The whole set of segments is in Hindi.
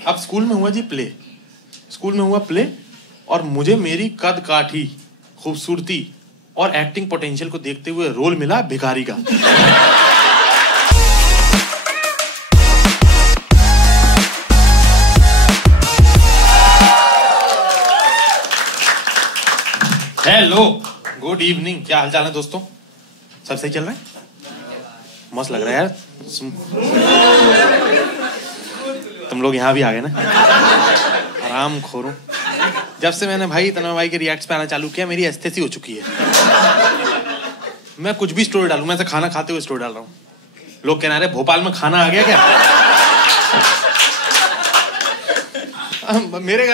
अब स्कूल में हुआ जी प्ले, स्कूल में हुआ प्ले और मुझे मेरी कद काठी, खूबसूरती और एक्टिंग पोटेंशियल को देखते हुए रोल मिला भिखारी का। Hello, good evening. क्या हालचाल है दोस्तों? सब सही चल रहा है? मस्त लग रहा है यार। तुम लोग यहाँ भी आ गए ना, आराम खोरो। जब से मैंने भाई तन्मय भाई के रिएक्ट्स पे आना चालू किया, मेरी एस्थेसी हो चुकी है। मैं कुछ भी स्टोरी डालूं, मैं ऐसे खाना खाते हुए स्टोरी डाल रहा हूँ। लोग कह रहे भोपाल में खाना आ गया क्या? मेरे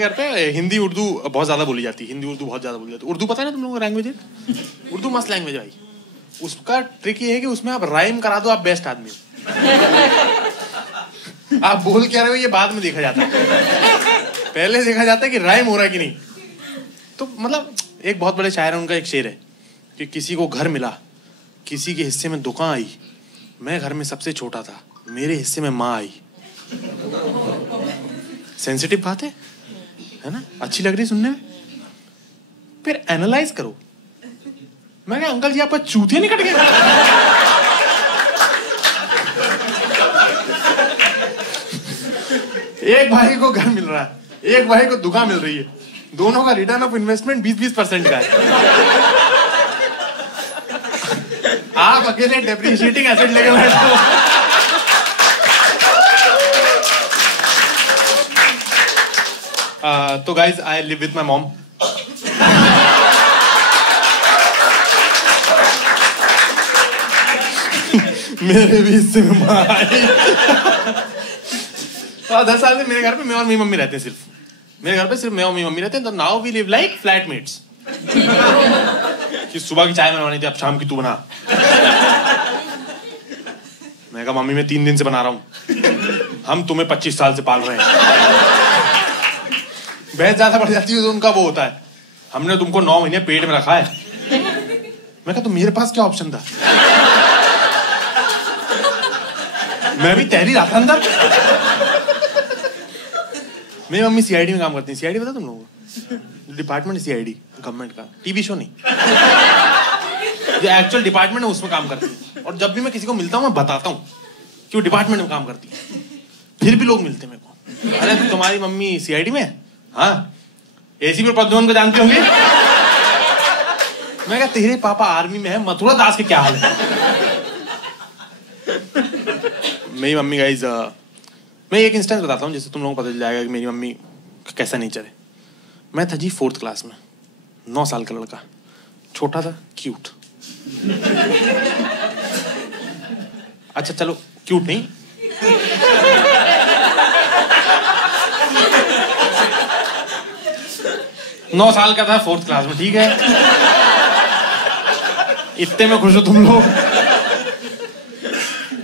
घर पे हिंदी उर्दू बहुत ज्यादा बोली जाती है। हिंदी उर्दू बहुत ज्यादा बोली जाती है। उर्दू पता है ना तुम लोगों को लैंग्वेज है? उर्दू मस्त लैंग्वेज है भाई। उसका ट्रिक ये है कि उसमें आप राइम करा दो, आप बेस्ट आदमी हो। आप बोल क्या रहे हो ये बाद में देखा जाता है, पहले देखा जाता है कि राइम हो रहा है कि नहीं। तो मतलब एक बहुत बड़े शायर है, उनका एक शेर है कि किसी को घर मिला, किसी के हिस्से में दुकान आई, मैं घर में सबसे छोटा था, मेरे हिस्से में माँ आई। सेंसिटिव बात है ना? अच्छी लग रही सुनने में। फिर एनालाइज करो। मैं क्या अंकल जी आपका चूतिया नहीं कट गया? एक भाई को घर मिल रहा है, एक भाई को दुकान मिल रही है, दोनों का रिटर्न ऑफ इन्वेस्टमेंट 20-20% का है। आप अकेले डेप्रिशिएटिंग एसेट लेके बैठे हो। तो guys, I live with my mom. मेरे भी हिस्से में माँ आई। 10 साल से मेरे घर पे मैं और मेरी मम्मी रहते हैं। सिर्फ मेरे घर पे सिर्फ मैं और मेरी मम्मी रहते हैं। तो now we live like flatmates. कि सुबह की चाय बनवानी थी, अब शाम की तू बना। मैं कहा मम्मी मैं 3 दिन से बना रहा हूँ, हम तुम्हें 25 साल से पाल रहे हैं। बहस ज्यादा बढ़ जाती है तो उनका वो होता है, हमने तुमको 9 महीने पेट में रखा है। मैं कहा तो मेरे पास क्या ऑप्शन था? मैं भी तैरी रहा था अंदर। मेरी मम्मी सीआईडी में काम करती है। सीआईडी पता तुम लोगों को? डिपार्टमेंट सीआईडी, गवर्नमेंट का, टीवी शो नहीं, जो एक्चुअल डिपार्टमेंट है उसमें काम करती है। और जब भी मैं किसी को मिलता हूँ मैं बताता हूँ कि वो डिपार्टमेंट में काम करती है। फिर भी लोग मिलते हैं मेरे को, अरे तुम्हारी मम्मी सीआईडी में? हाँ। एसीपी प्रद्युम्न को जानते होंगे? मैं कहा तेरे पापा आर्मी में है, मथुरा दास के क्या हाल है? मेरी मम्मी गाइस, मैं एक इंस्टेंस बताता हूँ जिससे तुम लोगों को पता चल जाएगा कि मेरी मम्मी का कैसा नेचर है। मैं था जी 4th क्लास में, 9 साल का लड़का, छोटा था, क्यूट। अच्छा चलो क्यूट नहीं, नौ साल का था, 4th क्लास में, ठीक है? इतने में खुश हो तुम लोग?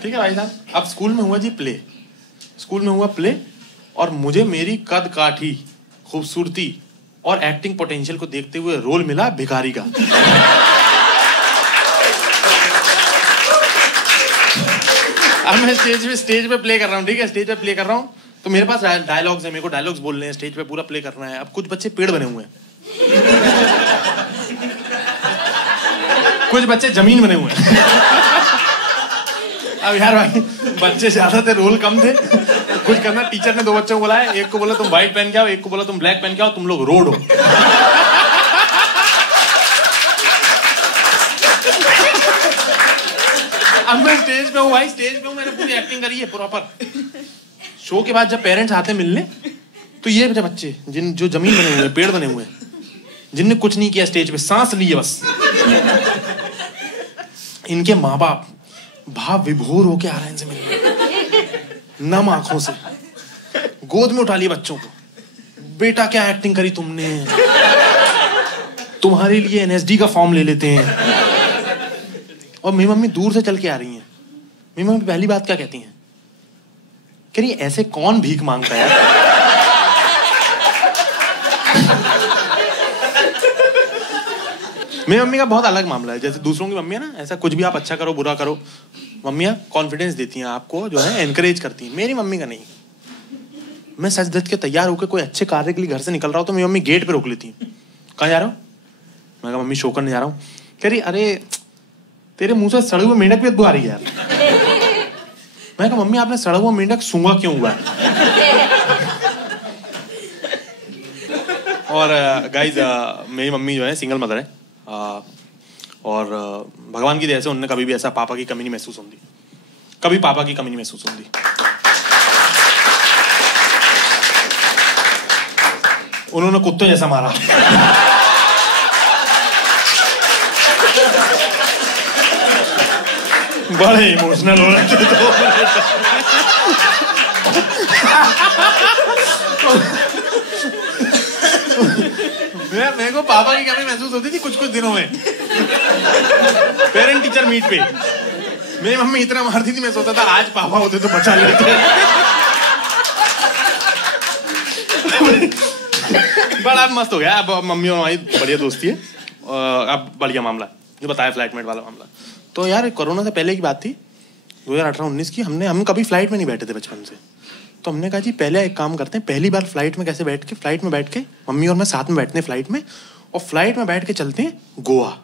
ठीक है भाई साहब। अब स्कूल में हुआ जी प्ले, स्कूल में हुआ प्ले और मुझे मेरी कद काठी, खूबसूरती और एक्टिंग पोटेंशियल को देखते हुए रोल मिला भिखारी का। अब मैं स्टेज पे प्ले कर रहा हूँ, ठीक है? स्टेज पे प्ले कर रहा हूँ तो मेरे पास डायलॉग्स है, मेरे को डायलॉग्स बोलने हैं, स्टेज पे पूरा प्ले करना है। अब कुछ बच्चे पेड़ बने हुए हैं, कुछ बच्चे जमीन बने हुए हैं। अब यार भाई बच्चे ज्यादा थे, रोल कम थे, कुछ करना। टीचर ने 2 बच्चों को बुलाया, एक को बोला तुम व्हाइट पहन के आओ, एक को बोला तुम ब्लैक पहन के आओ, तुम लोग रोड हो। अब मैं स्टेज पे हूँ भाई, स्टेज पे हूँ, मैंने पूरी एक्टिंग करी है प्रॉपर। शो के बाद जब पेरेंट्स आते मिलने तो ये बच्चे जो जमीन बने हुए, पेड़ बने हुए, जिनने कुछ नहीं किया, स्टेज पे सांस लिए बस, इनके माँ बाप भाव विभोर होके आ रहे हैं इनसे मिलने, नम आंखों से, गोद में उठा लिए बच्चों को। बेटा क्या एक्टिंग करी तुमने, तुम्हारे लिए एनएसडी का फॉर्म ले लेते हैं। और मेरी मम्मी दूर से चल के आ रही हैं। मेरी मम्मी पहली बात क्या कहती हैं? कह रही ऐसे कौन भीख मांगता है? मेरी मम्मी का बहुत अलग मामला है। जैसे दूसरों की मम्मी है ना, ऐसा कुछ भी आप अच्छा करो बुरा करो, मम्मियाँ कॉन्फिडेंस देती हैं आपको, जो है एनकरेज करती हैं। मेरी मम्मी का नहीं। मैं सच धज के तैयार होकर कोई अच्छे कार्य के लिए घर से निकल रहा हूँ तो मेरी मम्मी गेट पे रोक लेती है। कहाँ जा रहा हूँ? मैं कहा मम्मी शो करने जा रहा हूँ। कह रही अरे तेरे मुंह से सड़े हुए मेंढक भी बदबू आ रही है यार। मैं कहा मम्मी आपने सड़ा हुआ मेंढक सूंघा क्यों हुआ है? और गाइज मेरी मम्मी जो है सिंगल मदर है और भगवान की दया से उन्होंने कभी भी ऐसा पापा की कमी नहीं महसूस होती, कभी पापा की कमी नहीं महसूस होती। उन्होंने कुत्ते जैसा मारा। बड़े इमोशनल हो रहे थे मेरे को पापा की कमी महसूस होती थी कुछ कुछ दिनों में। पेरेंट टीचर मीट पे मेरी मम्मी इतना मारती थी, मैं सोचता था आज पापा होते तो बचा लेते। बड़ा मस्त हो गया। अब मम्मी और हमारी बढ़िया दोस्ती है। अब बढ़िया मामला जो बताया फ्लाइटमेट वाला मामला। तो यार कोरोना से पहले की बात थी 2018-19 की। हम कभी फ्लाइट में नहीं बैठे थे बचपन से। तो हमने कहा जी पहले एक काम करते हैं, पहली बार फ्लाइट में कैसे बैठ के, फ्लाइट में बैठ के मम्मी और मैं साथ में बैठते हैं फ्लाइट में, और फ्लाइट में बैठ के चलते हैं गोवा।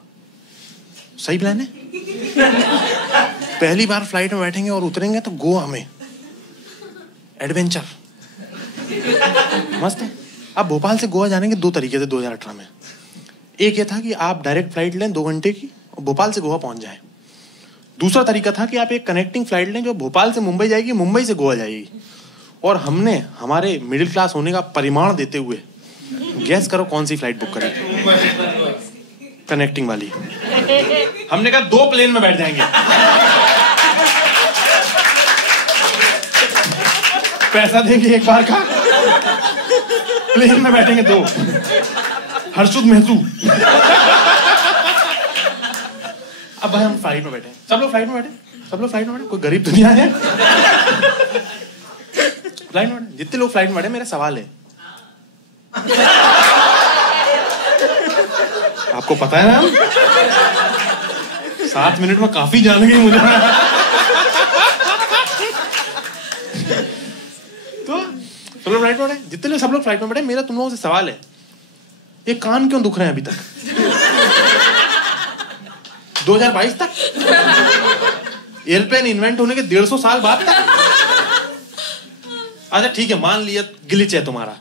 सही प्लान है? पहली बार फ्लाइट में बैठेंगे और उतरेंगे तो गोवा में एडवेंचर मस्त है। अब भोपाल से गोवा जाने के 2 तरीके थे 2018 में। एक ये था कि आप डायरेक्ट फ्लाइट लें 2 घंटे की और भोपाल से गोवा पहुंच जाएं। दूसरा तरीका था कि आप एक कनेक्टिंग फ्लाइट लें जो भोपाल से मुंबई जाएगी, मुंबई से गोवा जाएगी। और हमने हमारे मिडिल क्लास होने का परिमाण देते हुए गैस करो कौन सी फ्लाइट बुक करी? कनेक्टिंग वाली। हमने कहा 2 प्लेन में बैठ जाएंगे। पैसा देंगे एक बार का, प्लेन में बैठेंगे 2। हर्षुद मेहतू। अब भाई हम फ्लाइट में बैठे, सब लोग फ्लाइट में बैठे, कोई गरीब दुनिया है? फ्लाइट में जितने लोग फ्लाइट में बैठे, मेरा सवाल है आपको पता है ना 7 मिनट में काफी जान गई मुझे। तो सब लोग फ्लाइट में बैठे, जितने लोग सब लोग फ्लाइट में बैठे, मेरा तुम लोगों से सवाल है ये कान क्यों दुख रहे हैं अभी तक? 2022 तक एयरप्लेन इन्वेंट होने के 150 साल बाद तक। अच्छा ठीक है मान लिया ग्लिच है तुम्हारा।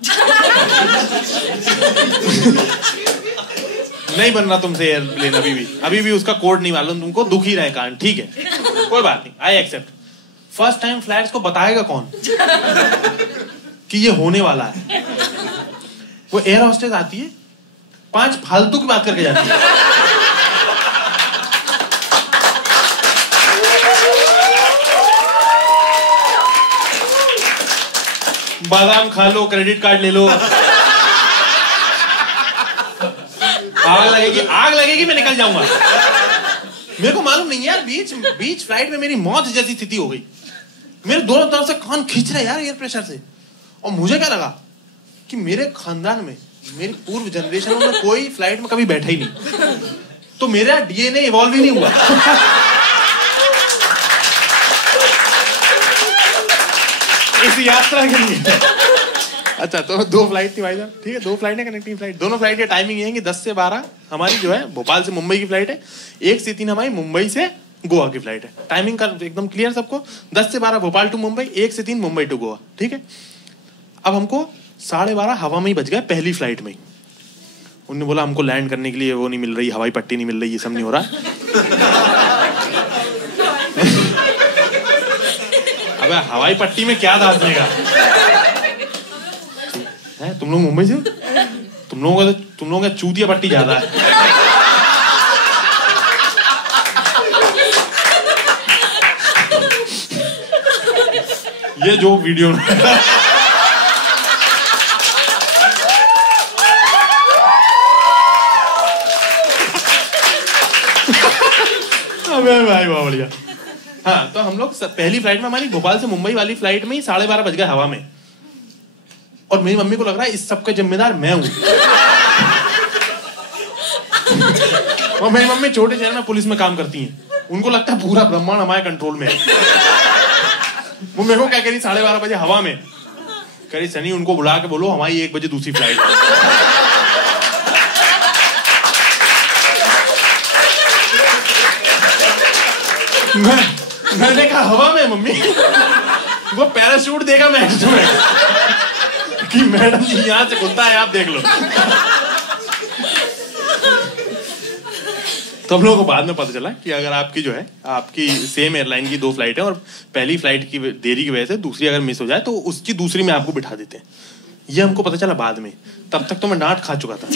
नहीं बन रहा तुमसे एयरप्लेन अभी भी उसका कोड नहीं मालूम तुमको, दुख ही रहे कान, ठीक है कोई बात नहीं, I accept. First time flights को बताएगा कौन कि ये होने वाला है? वो एयर होस्टेस आती है, 5 फालतू की बात करके जाती है। बादाम खा लो, क्रेडिट कार्ड ले लो। आग लगेगी मैं निकल जाऊंगा। मेरे को मालूम नहीं यार, बीच फ्लाइट में मेरी मौत जैसी स्थिति हो गई। मेरे दोनों तरफ से कान खींच रहे यार एयर प्रेशर से। और मुझे क्या लगा कि मेरे खानदान में, मेरी पूर्व जनरेशनों में कोई फ्लाइट में कभी बैठा ही नहीं, तो मेरा डीएनए इवॉल्व ही नहीं हुआ। इस यात्रा के लिए। अच्छा तो 2 फ्लाइट थी भाई साहब, ठीक है 2 फ्लाइट है कनेक्टिंग फ्लाइट। दोनों फ्लाइट की टाइमिंग ये है कि 10 से 12 हमारी जो है भोपाल से मुंबई की फ्लाइट है, 1 से 3 हमारी मुंबई से गोवा की फ्लाइट है। टाइमिंग का एकदम क्लियर सबको, 10 से 12 भोपाल टू मुंबई, 1 से 3 मुंबई टू गोवा, ठीक है। अब हमको 12:30 हवा में ही बच गया पहली फ्लाइट में ही। उन्होंने बोला हमको लैंड करने के लिए वो नहीं मिल रही, हवाई पट्टी नहीं मिल रही, ये सब नहीं हो रहा। अबे हवाई पट्टी में क्या दादने का है? तुम लोग मुंबई से, तुम लोगों का चूतिया पट्टी ज्यादा है। ये जो वीडियो अबे भाई बहुत बढ़िया। हाँ तो हम लोग पहली फ्लाइट में, हमारी भोपाल से मुंबई वाली फ्लाइट में ही 12:30 बज गए हवा में। और मेरी मम्मी को लग रहा है इस सब का जिम्मेदार मैं हूं। और मेरी मम्मी छोटे शहर में पुलिस में काम करती हैं, उनको लगता है पूरा ब्रह्मांड हमारे कंट्रोल में है। वो मेरे को क्या कह रही 12:30 बजे हवा में कह रही सनी उनको बुला के बोलो हमारी 1 बजे दूसरी फ्लाइट है। मैंने कहा हवा में मम्मी, वो पैराशूट देगा मैं कि मैडम जी यहाँ से खुलता है आप देख लो। तो हम लोगों को बाद में पता चला कि अगर आपकी जो है आपकी सेम एयरलाइन की 2 फ्लाइट है और पहली फ्लाइट की देरी की वजह से दूसरी अगर मिस हो जाए तो उसकी दूसरी में आपको बिठा देते हैं। ये हमको पता चला बाद में, तब तक तो मैं डांट खा चुका था।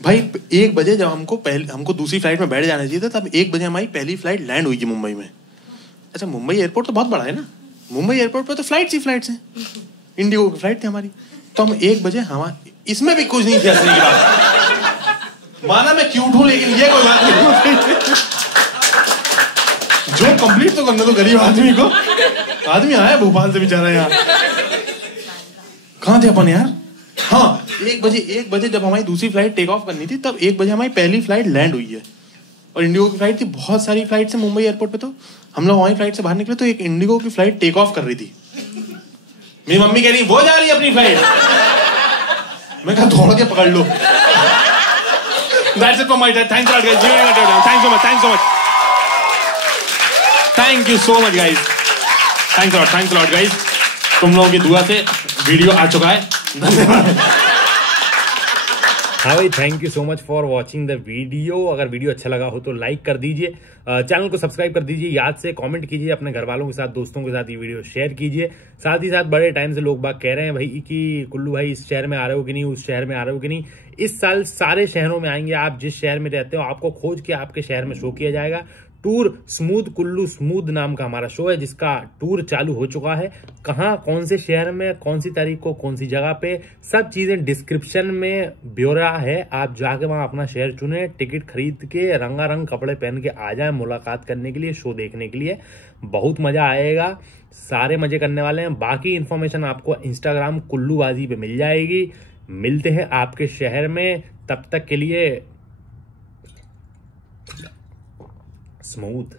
भाई 1 बजे जब हमको दूसरी फ्लाइट में बैठ जाना चाहिए था, तब 1 बजे हमारी पहली फ्लाइट लैंड हुई थी मुंबई में। अच्छा मुंबई एयरपोर्ट तो बहुत बड़ा है ना, मुंबई एयरपोर्ट पे तो फ्लाइट्स हैं, इंडिगो की फ्लाइट थी हमारी। तो हम 1 बजे इसमें भी कुछ नहीं थी हंसने की बात। माना मैं क्यूट हूं लेकिन ये कोई बात नहीं। जो कंप्लीट तो करना तो गरीब आदमी को, आदमी आया भोपाल से बेचारा यार। कहां थे अपन यार? हाँ 1 बजे जब हमारी दूसरी फ्लाइट टेक ऑफ करनी थी, तब 1 बजे हमारी पहली फ्लाइट लैंड हुई है। और इंडिगो की फ्लाइट थी, बहुत सारी फ्लाइट है मुंबई एयरपोर्ट पे। तो हम लोग हमारी फ्लाइट से बाहर निकले तो एक इंडिगो की फ्लाइट टेक ऑफ कर रही थी। मेरी मम्मी कह रही वो जा रही है अपनी फ्लाइट। मैं कहा दौड़ के पकड़ लो। That's it from my side. Thanks a lot guys. Thanks so much. Thank you so much guys. Thanks a lot guys. तुम लोगों की दुआ से वीडियो आ चुका है। धन्यवाद। हाँ भाई, thank you so much for watching the video. अगर वीडियो अच्छा लगा हो तो लाइक कर दीजिए, चैनल को सब्सक्राइब कर दीजिए, याद से कमेंट कीजिए, अपने घर वालों के साथ दोस्तों के साथ ये वीडियो शेयर कीजिए। साथ ही साथ बड़े टाइम से लोग बाग कह रहे हैं भाई कि कुल्लू भाई इस शहर में आ रहे हो कि नहीं, उस शहर में आ रहे हो कि नहीं। इस साल सारे शहरों में आएंगे। आप जिस शहर में रहते हो आपको खोज के आपके शहर में शो किया जाएगा। टूर स्मूद कुल्लू स्मूद नाम का हमारा शो है, जिसका टूर चालू हो चुका है। कहाँ, कौन से शहर में, कौन सी तारीख को, कौन सी जगह पे, सब चीजें डिस्क्रिप्शन में ब्यौरा है। आप जाके वहां अपना शहर चुने, टिकट खरीद के रंगारंग कपड़े पहन के आ जाए मुलाकात करने के लिए, शो देखने के लिए। बहुत मजा आएगा, सारे मजे करने वाले हैं। बाकी इंफॉर्मेशन आपको इंस्टाग्राम कुल्लूबाजी पे मिल जाएगी। मिलते हैं आपके शहर में, तब तक के लिए स्मूथ।